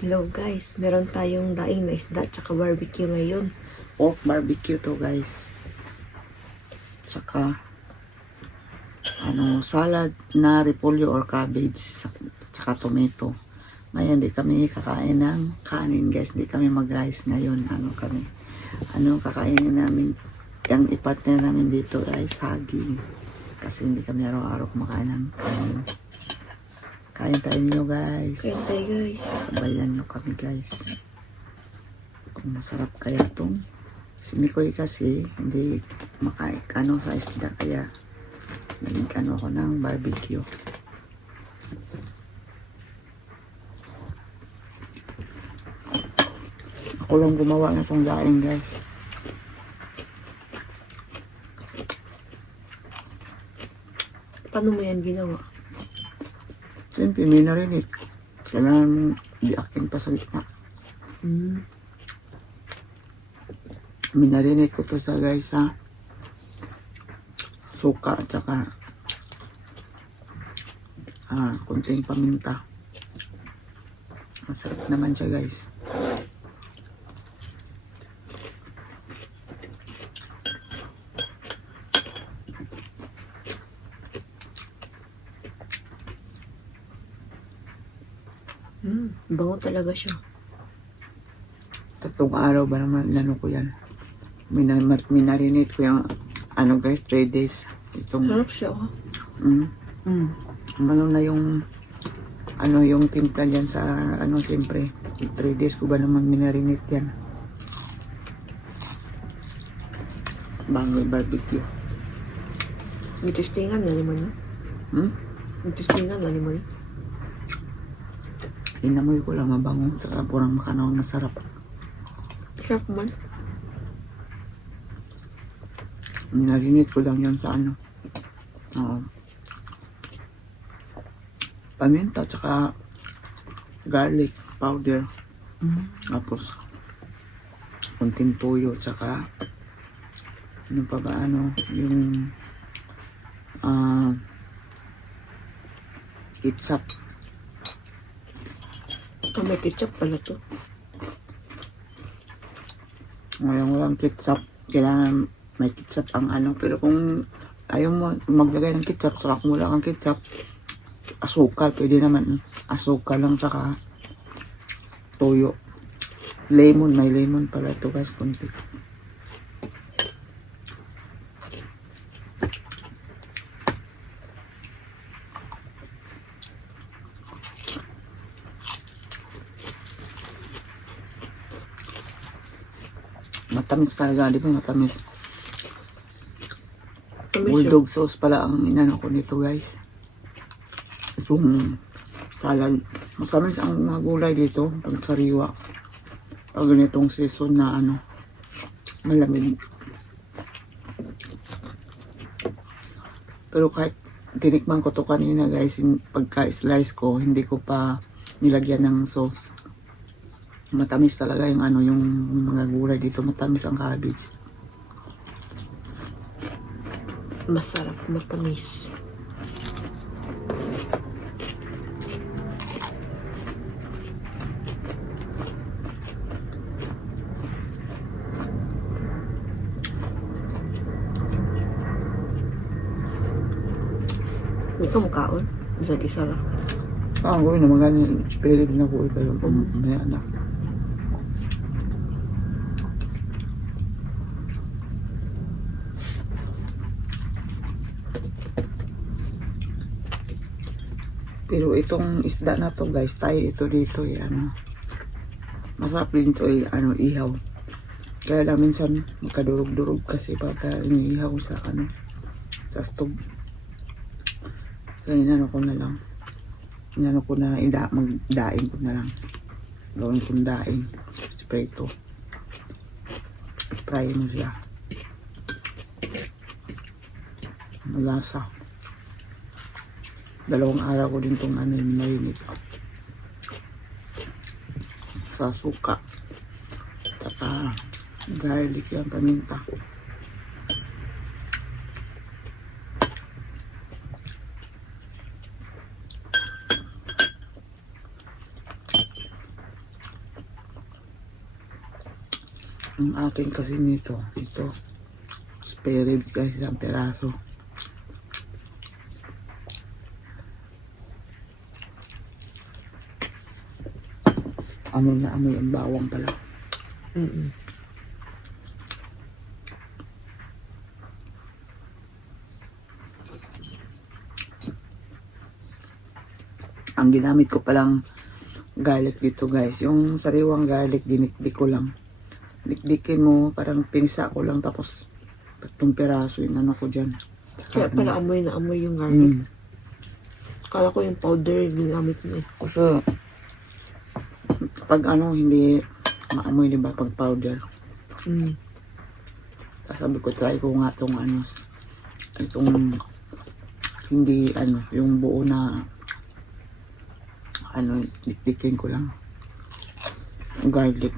Hello guys, meron tayong daing na isda tsaka barbecue ngayon. Pork barbecue to guys. Saka salad na repolyo or cabbage saka tomato. Ngayon di kami kakain ng kanin guys, di kami mag-rice ngayon. Kakainin namin, yung i-partner namin dito ay saging. Kasi hindi kami araw-araw kumakain ng kanin. Kain tayo nyo guys. Kain tayo guys. Sabayan nyo kami guys. Kung masarap kaya itong si Mikoy kasi hindi makain sa isda kaya naging ako ng barbecue. Ako lang gumawa na itong daing guys. Paano mo yan ginawa? Siyempre, minarinit. Kailangan mong diakin pa sa gitna. Minarinit ko to sa guys sa suka at saka kunting paminta. Masarap naman siya guys. Bango talaga siya. 3 araw ba naman ko yan. Minarinate ko yung guys, 3 days. Sarap siya oh. Na yung yung timpla dyan sa siyempre 3 days ko ba naman minarinate yan. Bangoy barbecue. Gitistingan na naman yun. Gitistingan na naman yun. Inamoy ko lang mabango. Tsaka purang makanawang masarap. Sarap man. Minarinate ko lang yan sa paminta tsaka garlic powder. Tapos kunting toyo tsaka yung ketchup. May ketchup pala to. Ngayon walang ketchup, kailangan may ketchup ang pero kung ayaw mo maglagay ng ketchup, saka kung wala kang ketchup, asukal, pwede naman asukal lang saka toyo. Lemon, may lemon pala ito guys, konti. Matamis talaga, di ba matamis? Bulldog sauce pala ang inano ko nito guys. Itong salad. Matamis ang mga gulay dito pag sariwa. Pag ganitong season na malamig. Pero kahit tinikman ko to kanina guys, pagka-slice ko, hindi ko pa nilagyan ng sauce. Matamis talaga yung yung mga gulay dito. Matamis ang cabbage. Masarap, matamis. Hindi ka makaon. Isa-isa lang. Gawin na mga spirit na ko kayo. May anak. Pero itong isda na to guys, tayo ito dito masarap din ito ihaw. Kaya lang minsan magkadurog-durog kasi pagka inihaw sa sa stove. Kaya inano ko na lang. Magdaing ko na lang. Gawin kong daing. Sprito. Try mo siya. Malasa. 2 araw ko din itong marinate sa suka. Saka garlic yan, paminta. Ang akin kasi nito, ito, spare ribs guys, isang peraso. Amoy na amoy ang bawang pala. Mm-mm. Ang ginamit ko palang garlic dito guys, yung sariwang garlic, dinikdik ko lang. Dikdikin mo, parang pinisa ko lang, tapos 3 peraso yung ano ko dyan. Kaya pala amoy na amoy yung garlic. Mm. Kala ko yung powder yung ginamit mo. Kasi pag ano, hindi maamoy, diba, pag powder. Mm. Sabi ko, try ko nga itong ano, itong hindi ano, yung buo na ano, dikdikin ko lang. Yung garlic.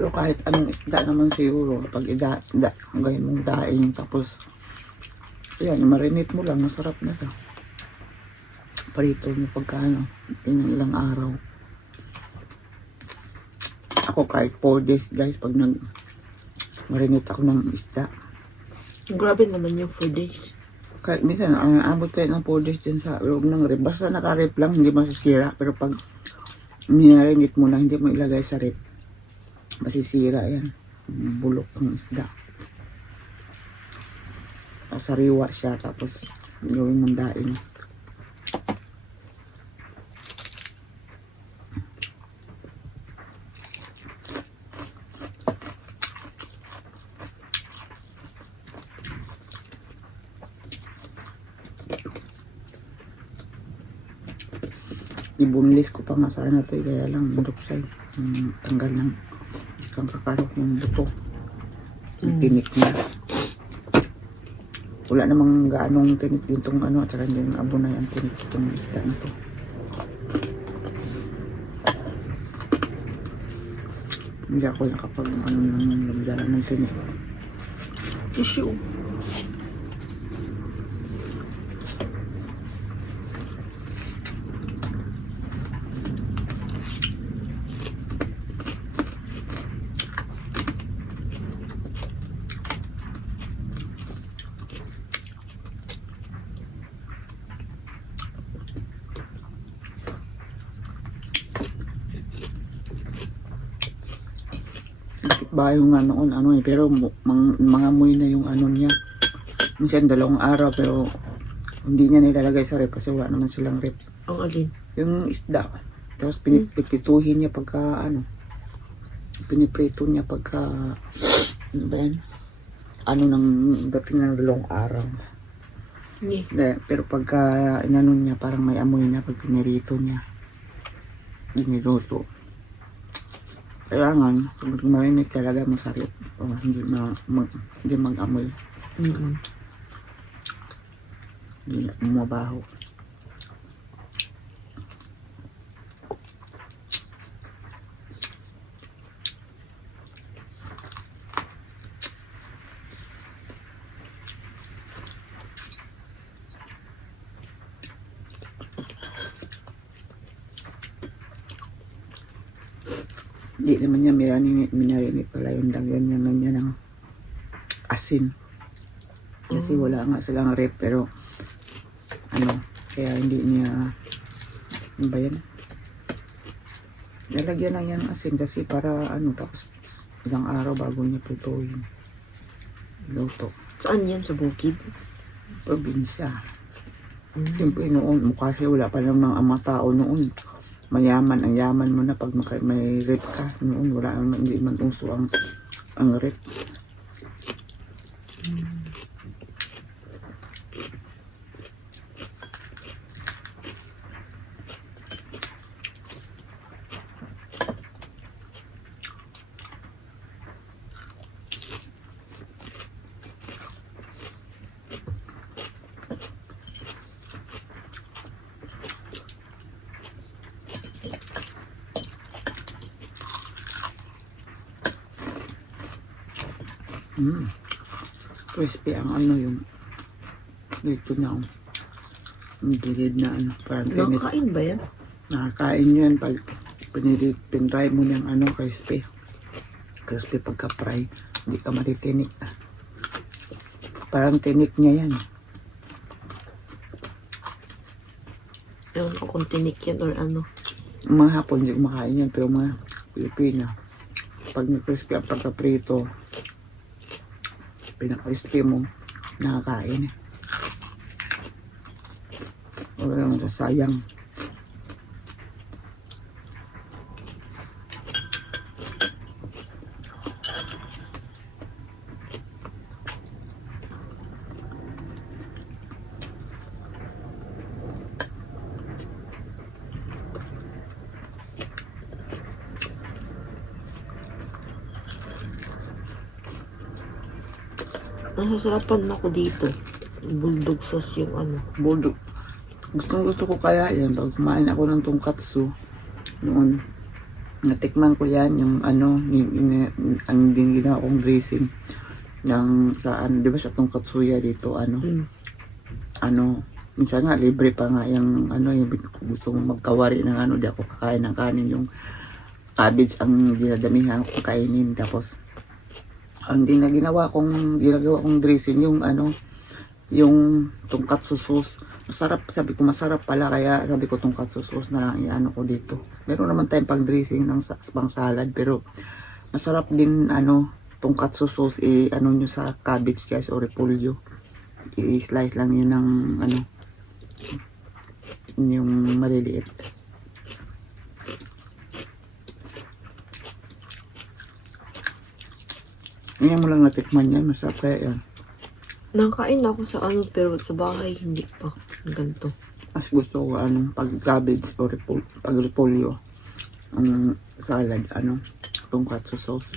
Pero kahit anong isda naman siguro, pag gawin mong daing, tapos, yan, marinate mo lang, masarap na siya. Parito mo pagka ano, ilang araw. Ako kahit 4 days guys, pag marinate ako ng isda. Grabe naman yung 4 days. Kahit minsan, abot tayo ng 4 days din sa loob ng rep. Basta naka-rep lang, hindi masisira. Pero pag minarinate mo na, hindi mo ilagay sa rep, masisira yan. Bulok ng isda. Sariwa siya, tapos gawin mong daing. Ibunlis ko pa nga sana ito, kaya lang maruksay. Tanggal ng ikang kakarok yung buto. Tinik na. Wala namang gaanong tinik ditong ano, at saka hindi yung abunay ang tinik itong isda na to. Hindi ako nakapag ano nang labdaran ng tinik. Tissue. Bayo nga noon ano eh, pero mga amoy na yung ano niya. Minsan 2 araw pero hindi niya nilalagay sa rep kasi wala naman silang rep. Ang alin. Yung isda. Tapos pinipituhin niya pagka ano. Piniprito niya pagka ano ba yan? Ano nang dating ng 2 araw. Yeah. Pero pagka inano niya parang may amoy na pag pinirito niya. Iniluto. Kaya nga, pag marinate talaga masarap. O, hindi mag-amoy. Mm-mm. Hindi bumabaho. Hindi naman niya minarinate pala yung dagyan naman niya ng asin. Kasi wala nga silang rep, pero ano, kaya hindi niya, ano ba yan? Nalagyan na yan ng asin kasi para ano, tapos ilang araw bago niya prituhin. Luto. Saan yan? Sa bukid? Probinsya. Siyempre noon, mukha siya wala pa lang mga tao noon. mayaman. Ang yaman mo na pag may rep ka. Noon, wala naman, hindi man uso ang rep. Crispy ang ano yung dito na ang gilid na ano parang tinit. Nakakain ba yan? Nakakain yun pag pinry mo ng ano crispy pagka fry hindi ka matitinik na parang tinik niya yan. Ewan ko kung tinik yan or ano. Ang mga Hapon hindi kumakain yan pero mga Pilipina pag crispy ang pagka-prito pinaka-crispy mo nakakain wala nang sayang. Nasasarapan ako dito. Bulldog sauce yung ano. Bulldog. Gusto ko kaya yan. Pag kumain ako ng tongkatsu, noon, natikman ko yan, yung ano, ang ginawa kong dressing ng sa ano, di ba sa tongkatsuya dito, ano, ano, minsan nga, libre pa nga yung, ano, yung gusto kong magkawari ng ano, di ako kakain ng kanin, yung cabbage ang dinadamihan ko kainin, tapos, ang ginagawa kong dressing yung ano yung tongkatsu sauce masarap sabi ko masarap pala kaya sabi ko tongkatsu sauce na lang iano ko dito meron naman tayong pang dressing ng pang salad pero masarap din ano tongkatsu sauce ano nyo sa cabbage guys o repolyo i-slice lang yun ng ano yung maliliit. Ngayon mo lang natikman yan, masarap kaya yan. Nakain ako sa ano pero sa bahay hindi pa. Ganito. Mas gusto ko ano, pag cabbage o pag repolyo, ang salad, ano, tongkatsu sauce.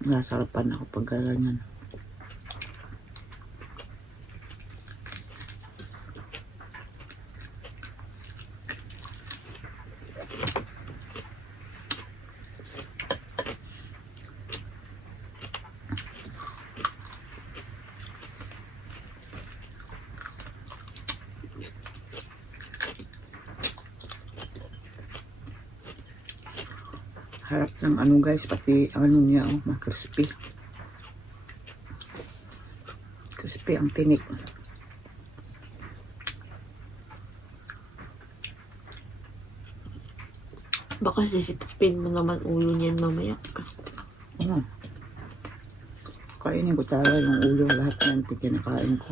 Nasarapan ako pag ganyan. Harap ng ano guys, pati ano niya, oh, crispy. Crispy ang tinik. Baka sisipin mo naman ulo niyan mamaya. Ano? Kainin ko talaga yung ulo, lahat yan, pinakain ko.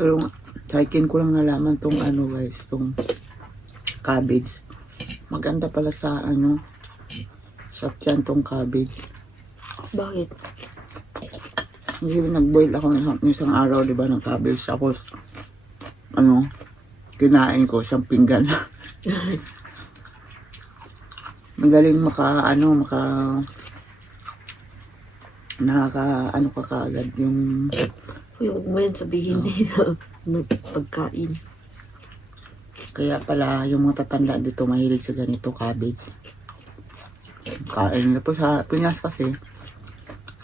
Pero sa akin ko lang nalaman tong ano guys, tong cabbage. Maganda pala sa ano, sa tiyan tong cabbage. Bakit? Hindi nag-boil ako ng isang araw, di ba, ng cabbage. Tapos, ano, kinain ko isang pinggan. Magaling nakaka, ano ka kaagad yung Uy, huwag mo yan sabihin nila. May pagkain. Kaya pala yung mga tatanda dito mahilig sa ganito, cabbage. Kain na po sa Pinas kasi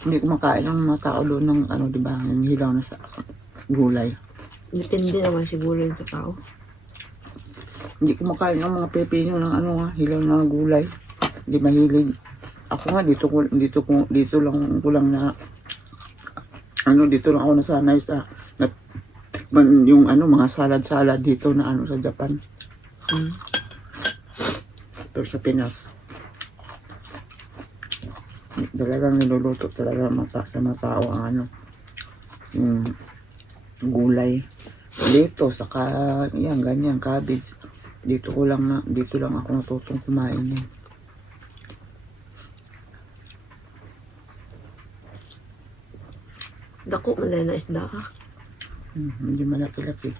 hindi kumakain ng mga tao doon ng ano, di ba, yung hilaw na sa gulay. Depende naman siguro yun sa tao. Hindi kumakain ng mga pepino ng ano, hilaw na gulay. Hindi mahilig. Ako nga dito lang ko lang na ano, dito lang ako nasanay sa yung ano, mga salad dito na ano sa Japan. Pero sa Pinas talagang niluluto talaga sa mga tao ang ano, yung gulay dito, saka yan, ganyan, cabbage. Dito lang ako natutong kumain yan. Dako, malay na isda ka. Hindi malaki-laki.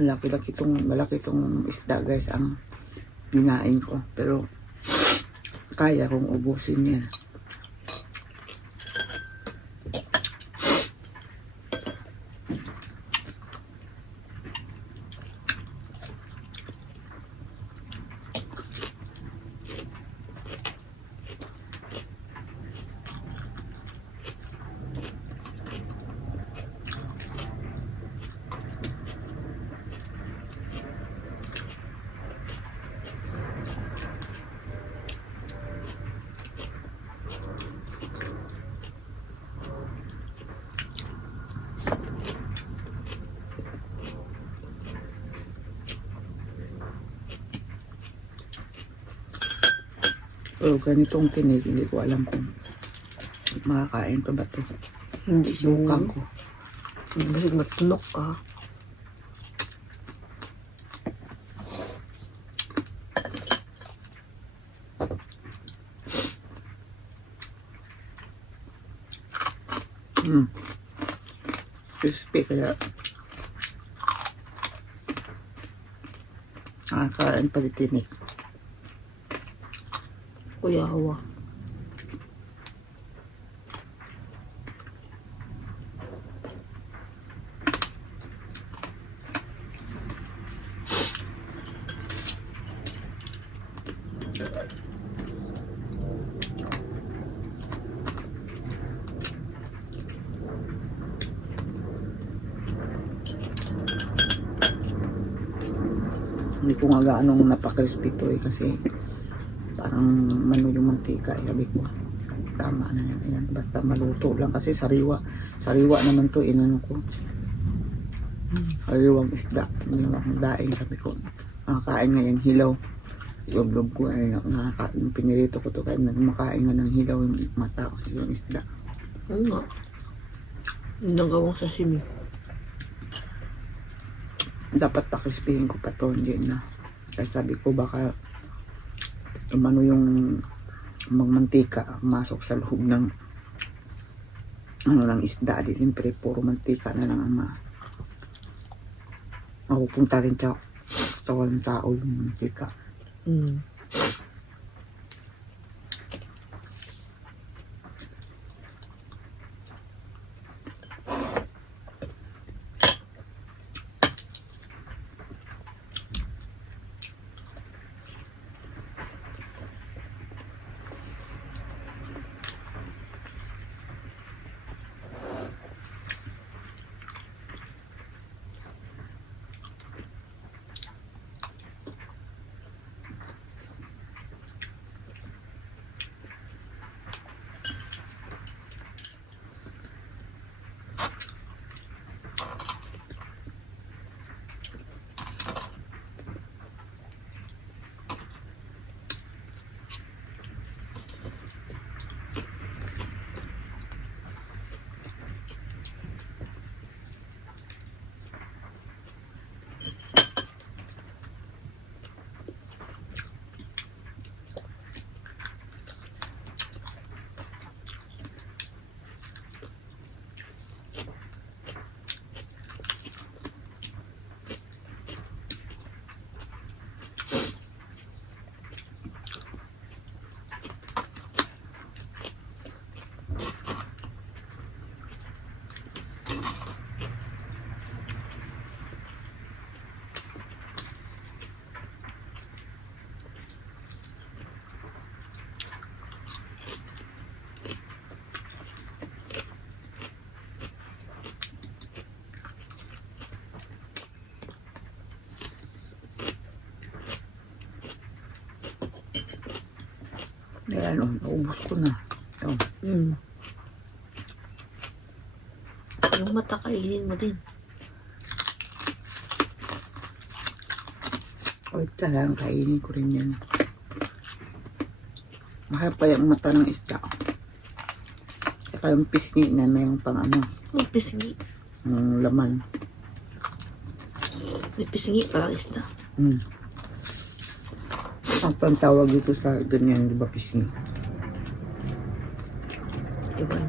Malaki itong isda, guys, ang hinain ko. Pero kaya kong ubusin yan. Pero ganitong tinig, hindi ko alam kung makakain pa ba ito. Hindi Subukan siguro. ko. Hindi matunok ka. Crispy kaya nakakain pa di tinig. Kuya hawa. Hindi ko nga gaano napaka-crispy to kasi parang mano yung mantika. Sabi ko, tama na yan. Ayan, basta maluto lang kasi sariwa naman to, inano ko. Sariwang isda. Ang daing, sabi ko, nakakain nga yung hilaw. Loob ko ay nakakain. Pinirito ko to kaya makain nga ng hilaw yung mata ko, yung isda. Oo nga. Nagawang sashimi. Dapat pakrispihin ko pa to, hindi na. Kaya sabi ko baka umano yung magmantika masok sa loob ng ano ng isda. Di siyempre puro mantika na lang ang mapupunta rin sa katawan ng tao yung mantika. Ayan, oh, naubos ko na. Oh. Yung mata kainin mo din. Wait lang, kainin ko rin yan. Mahal pa yung mata ng isda. Saka yung pisngi na may pang ano, May pisngi. yung laman. May pisngi pala isda. Ang pantawag dito sa ganyan, di ba, pisngi? Iwan.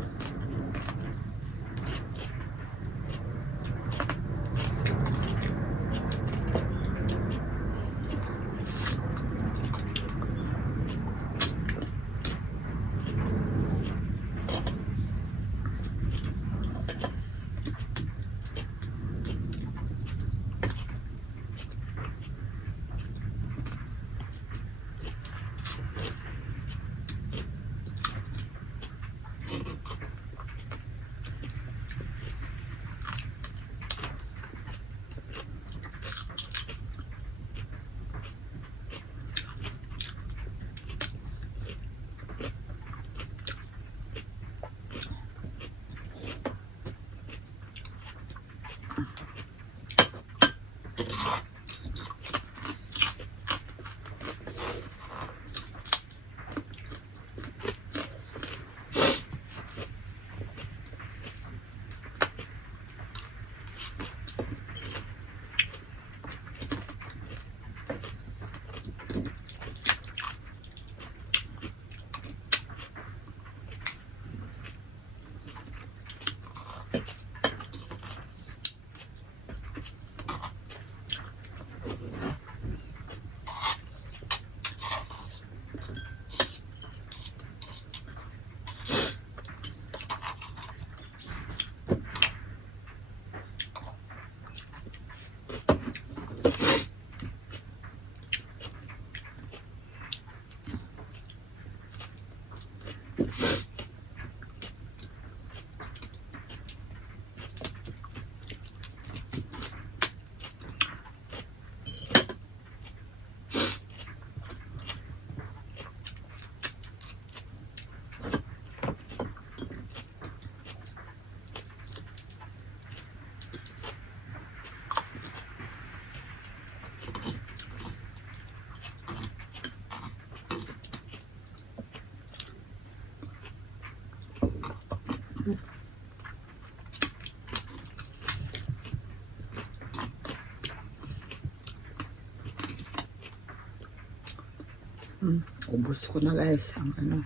Ubus ko na guys ang ano,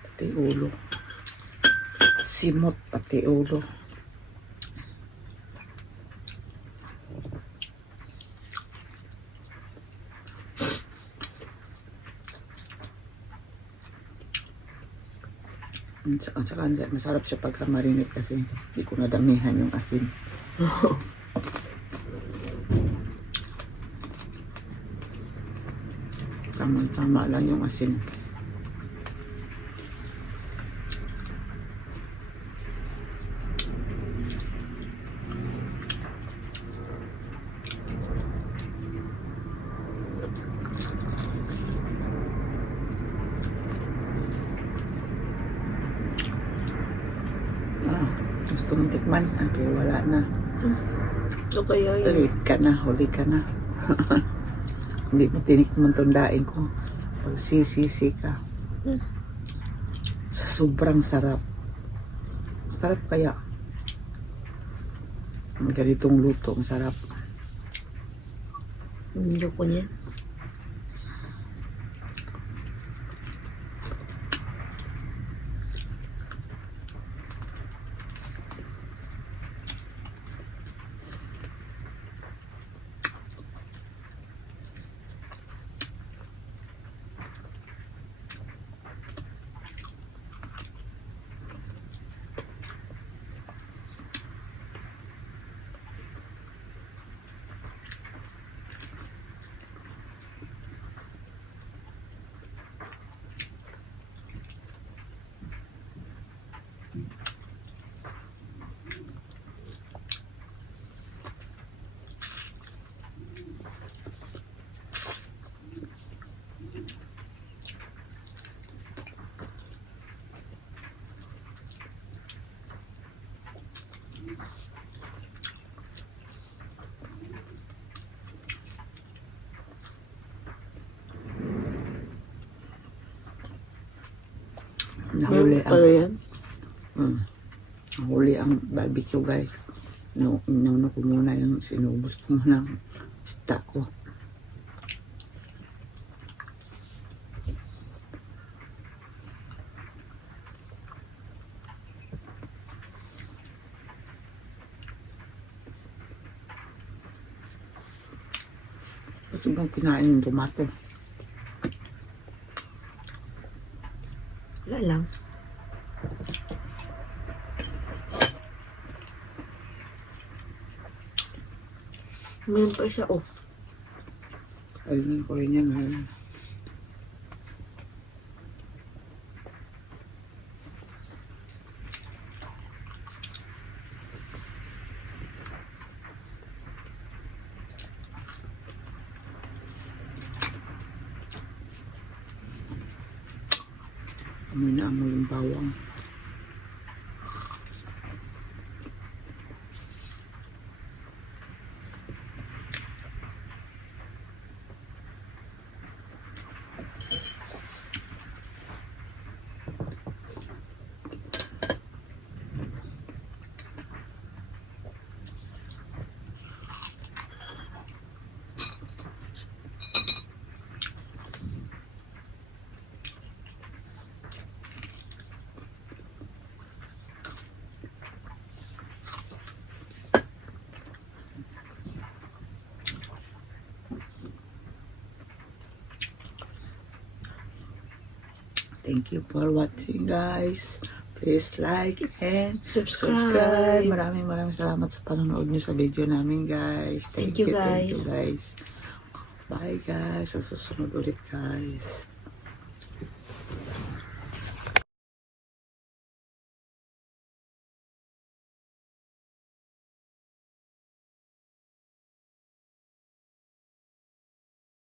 pati ulo. Simot pati ulo. Saka masarap siya pagka marinate kasi hindi ko nadamihan yung asin. Tama lang yung asin. Gusto mong tikman? Pero wala na. So kaya yun. Late ka na, huli ka na. Hindi mo tinikman tundain ko. Pag sisisi ka. Sobrang sarap. Sarap kaya. Ang ganitong luto, ang sarap. Hindi ko niya. Nahuli Meron pala ang, yan. nahuli ang barbecue guys. No, inuno ko muna yung sinubos ko muna ang stock ko. Gusto bang kinain yung tomato? Wala lang. Meron pa siya, oh. Ayun ko rin yan. Ayun. Amoy na amoy yung bawang. Thank you for watching guys. Please like and subscribe. Maraming salamat sa panonood nyo sa video namin guys. Thank you, Thank you guys. guys. Bye guys. Sa susunod ulit guys.